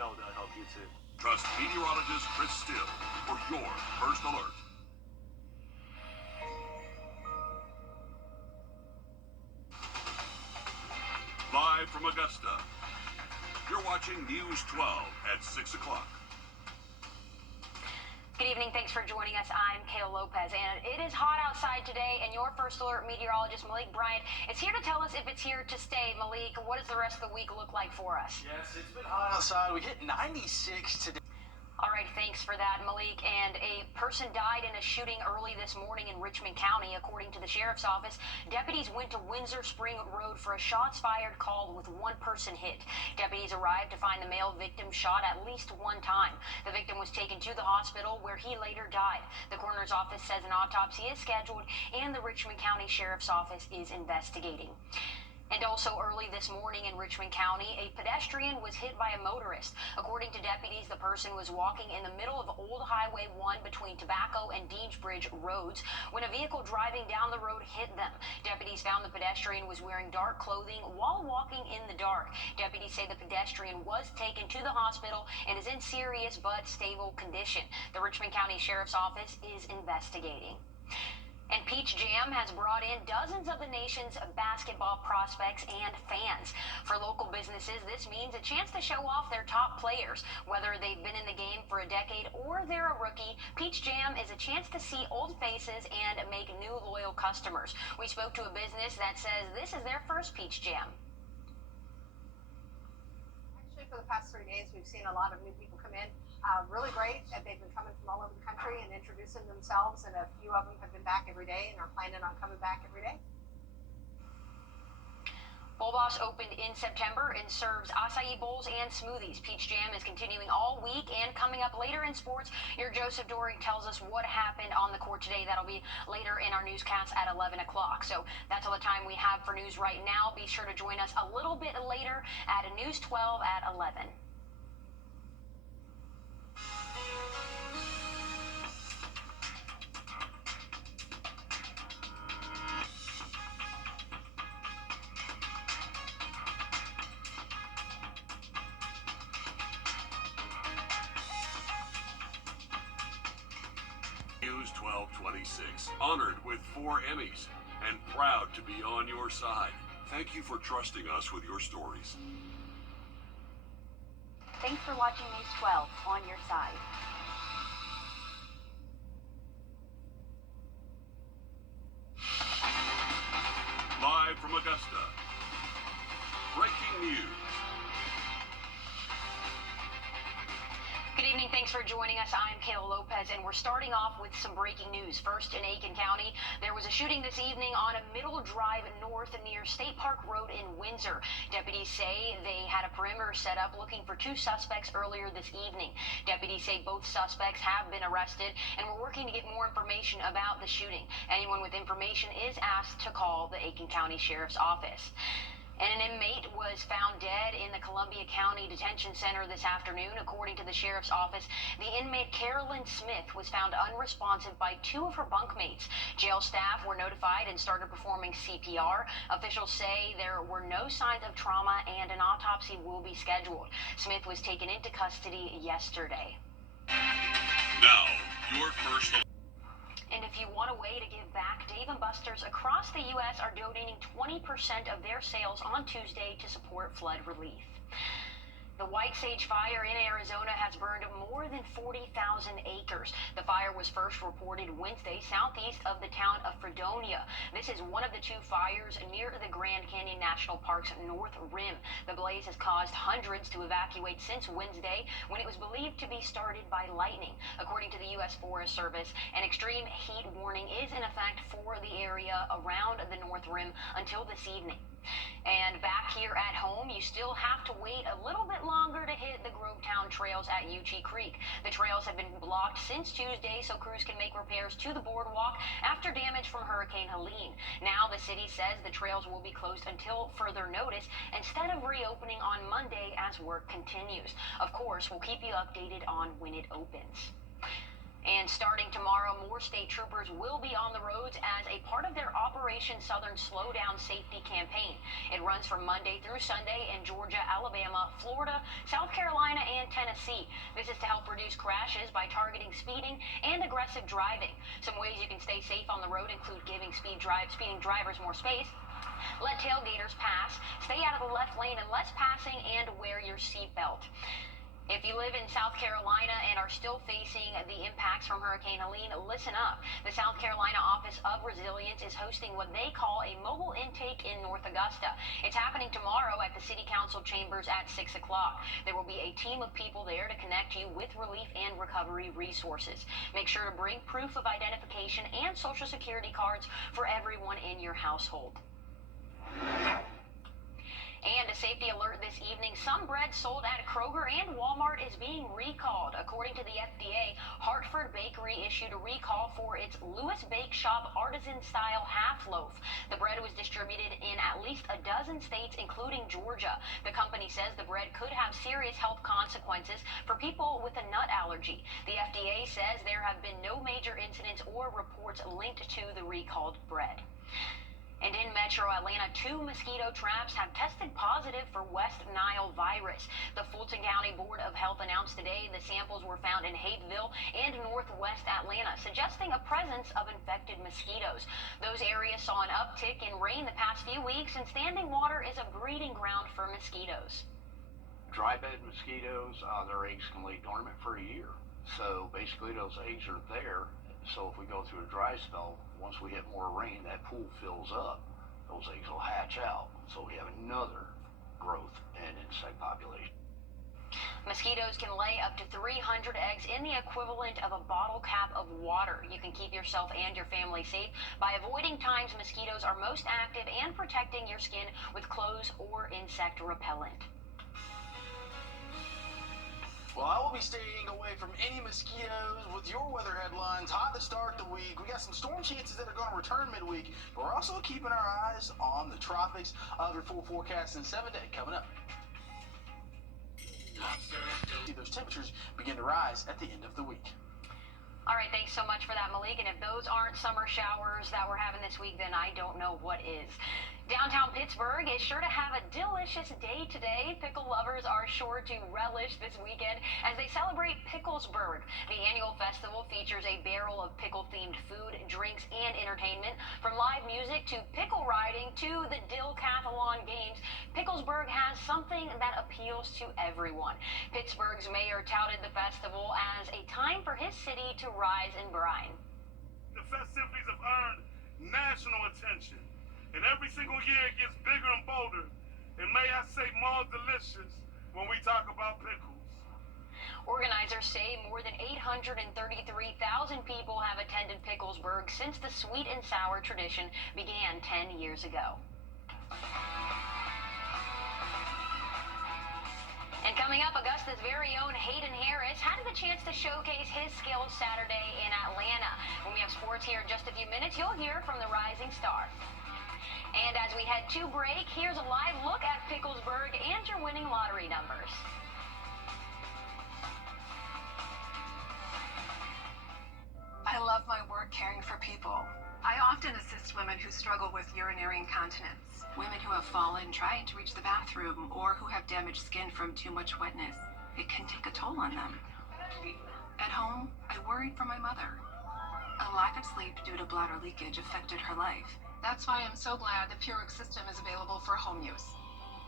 know they'll help you too. Trust meteorologist Chris Still for your first alert. Live from Augusta, you're watching News 12 at 6 o'clock. Good evening. Thanks for joining us. I'm Kayla Lopez, and it is hot outside today, and your first alert meteorologist, Malik Bryant, is here to tell us if it's here to stay. Malik, what does the rest of the week look like for us? Yes, it's been hot outside. We hit 96 today. All right, thanks for that, Malik. And a person died in a shooting early this morning in Richmond County. According to the sheriff's office, deputies went to Windsor Spring Road for a shots fired call with one person hit. Deputies arrived to find the male victim shot at least one time. The victim was taken to the hospital where he later died. The coroner's office says an autopsy is scheduled and the Richmond County Sheriff's Office is investigating. And also early this morning in Richmond County, a pedestrian was hit by a motorist. According to deputies, the person was walking in the middle of Old Highway 1 between Tobacco and Deansbridge roads when a vehicle driving down the road hit them. Deputies found the pedestrian was wearing dark clothing while walking in the dark. Deputies say the pedestrian was taken to the hospital and is in serious but stable condition. The Richmond County Sheriff's Office is investigating. And Peach Jam has brought in dozens of the nation's basketball prospects and fans. For local businesses, this means a chance to show off their top players. Whether they've been in the game for a decade or they're a rookie, Peach Jam is a chance to see old faces and make new loyal customers. We spoke to a business that says this is their first Peach Jam. Actually, for the past 3 days, we've seen a lot of new people come in. Really great. They've been coming from all over the country and introducing themselves, and a few of them have been back every day and are planning on coming back every day. Bull Boss opened in September and serves acai bowls and smoothies. Peach Jam is continuing all week, and coming up later in sports, your Joseph Doring tells us what happened on the court today. That'll be later in our newscast at 11 o'clock. So that's all the time we have for news right now. Be sure to join us a little bit later at News 12 at 11. News 1226, honored with 4 Emmys and proud to be on your side. Thank you for trusting us with your stories. Thanks for watching News 12 on your side. Live from Augusta, breaking news. Good evening. Thanks for joining us. I'm Kayla Lopez, and we're starting off with some breaking news. First, in Aiken County, there was a shooting this evening on a Middle Drive North near State Park Road in Windsor. Deputies say they had a perimeter set up looking for 2 suspects earlier this evening. Deputies say both suspects have been arrested, and we're working to get more information about the shooting. Anyone with information is asked to call the Aiken County Sheriff's Office. And an inmate was found dead in the Columbia County Detention Center this afternoon. According to the sheriff's office, the inmate Carolyn Smith was found unresponsive by 2 of her bunkmates. Jail staff were notified and started performing CPR. Officials say there were no signs of trauma and an autopsy will be scheduled. Smith was taken into custody yesterday. Now, your first. And if you want a way to give back, Dave & Buster's across the U.S. are donating 20% of their sales on Tuesday to support flood relief. The White Sage Fire in Arizona has burned more than 40,000 acres. The fire was first reported Wednesday southeast of the town of Fredonia. This is one of the 2 fires near the Grand Canyon National Park's North Rim. The blaze has caused hundreds to evacuate since Wednesday, when it was believed to be started by lightning. According to the U.S. Forest Service, an extreme heat warning is in effect for the area around the North Rim until this evening. And back here at home, you still have to wait a little bit longer to hit the Grovetown trails at Uchee Creek. The trails have been blocked since Tuesday so crews can make repairs to the boardwalk after damage from Hurricane Helene. Now the city says the trails will be closed until further notice instead of reopening on Monday as work continues. Of course, we'll keep you updated on when it opens. And starting tomorrow, more state troopers will be on the roads as a part of their Operation Southern Slowdown Safety campaign. It runs from Monday through Sunday in Georgia, Alabama, Florida, South Carolina, and Texas. Tennessee. This is to help reduce crashes by targeting speeding and aggressive driving. Some ways you can stay safe on the road include giving speeding drivers more space, let tailgaters pass, stay out of the left lane unless passing, and wear your seatbelt. If you live in South Carolina and are still facing the impacts from Hurricane Helene, listen up. The South Carolina Office of Resilience is hosting what they call a mobile intake in North Augusta. It's happening tomorrow at the City Council chambers at 6 o'clock. There will be a team of people there to connect you with relief and recovery resources. Make sure to bring proof of identification and Social Security cards for everyone in your household. And a safety alert this evening, some bread sold at Kroger and Walmart is being recalled. According to the FDA, Hartford Bakery issued a recall for its Lewis Bake Shop artisan-style half loaf. The bread was distributed in at least a dozen states, including Georgia. The company says the bread could have serious health consequences for people with a nut allergy. The FDA says there have been no major incidents or reports linked to the recalled bread. And in Metro Atlanta, 2 mosquito traps have tested positive for West Nile virus. The Fulton County Board of Health announced today the samples were found in Hapeville and northwest Atlanta, suggesting a presence of infected mosquitoes. Those areas saw an uptick in rain the past few weeks, and standing water is a breeding ground for mosquitoes. Dry bed mosquitoes, their eggs can lay dormant for a year. So basically those eggs are there. So if we go through a dry spell, once we get more rain, that pool fills up, those eggs will hatch out. So we have another growth in insect population. Mosquitoes can lay up to 300 eggs in the equivalent of a bottle cap of water. You can keep yourself and your family safe by avoiding times mosquitoes are most active and protecting your skin with clothes or insect repellent. Well, I will be staying away from any mosquitoes with your weather headlines. Hot to start the week. We got some storm chances that are going to return midweek, but we're also keeping our eyes on the tropics. Of your full forecast in 7 days coming up. See those temperatures begin to rise at the end of the week. All right, thanks so much for that, Malik. And if those aren't summer showers that we're having this week, then I don't know what is. Downtown Pittsburgh is sure to have a delicious day today. Pickle lovers are sure to relish this weekend as they celebrate Picklesburg. The annual festival features a barrel of pickle-themed food, drinks, and entertainment. From live music to pickle riding to the Dilcathlon games, Picklesburg has something that appeals to everyone. Pittsburgh's mayor touted the festival as a time for his city to rise and brine. The festivities have earned national attention. And every single year it gets bigger and bolder. And may I say more delicious when we talk about pickles. Organizers say more than 833,000 people have attended Picklesburg since the sweet and sour tradition began 10 years ago. And coming up, Augusta's very own Hayden Harris had the chance to showcase his skills Saturday in Atlanta. When we have sports here in just a few minutes, you'll hear from the rising star. And as we head to break, here's a live look at Picklesburg and your winning lottery numbers. I love my work caring for people. I often assist women who struggle with urinary incontinence, women who have fallen trying to reach the bathroom, or who have damaged skin from too much wetness. It can take a toll on them. At home, I worried for my mother. A lack of sleep due to bladder leakage affected her life. That's why I'm so glad the Purex system is available for home use.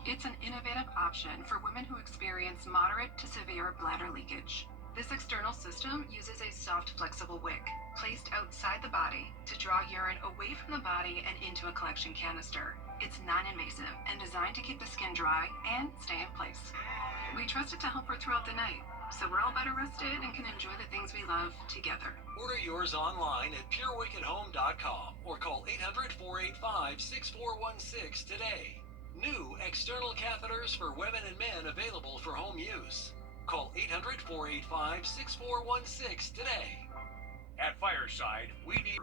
It's an innovative option for women who experience moderate to severe bladder leakage. This external system uses a soft, flexible wick placed outside the body to draw urine away from the body and into a collection canister. It's non-invasive and designed to keep the skin dry and stay in place. We trust it to help her throughout the night, so we're all better rested and can enjoy the things we love together. Order yours online at purewickedhome.com or call 800-485-6416 today. New external catheters for women and men available for home use. Call 800-485-6416 today. At Fireside, we need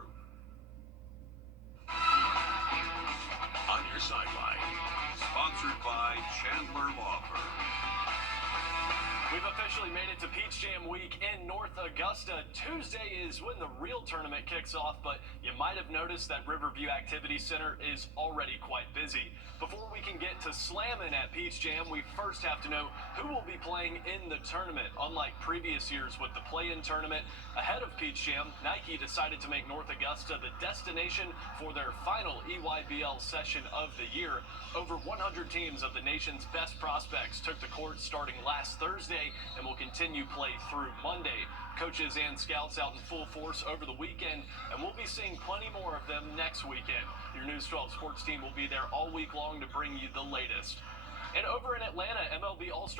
On Your Sideline, sponsored by Chandler Law Firm. We've officially made it to Peach Jam Week in North Augusta. Tuesday is when the real tournament kicks off, but you might have noticed that Riverview Activity Center is already quite busy. Before we can get to slamming at Peach Jam, we first have to know who will be playing in the tournament. Unlike previous years with the play-in tournament, ahead of Peach Jam, Nike decided to make North Augusta the destination for their final EYBL session of the year. Over 100 teams of the nation's best prospects took the court starting last Thursday and will continue play through Monday. Coaches and scouts out in full force over the weekend, and we'll be seeing plenty more of them next weekend. Your News 12 sports team will be there all week long to bring you the latest. And over in Atlanta, MLB All-Star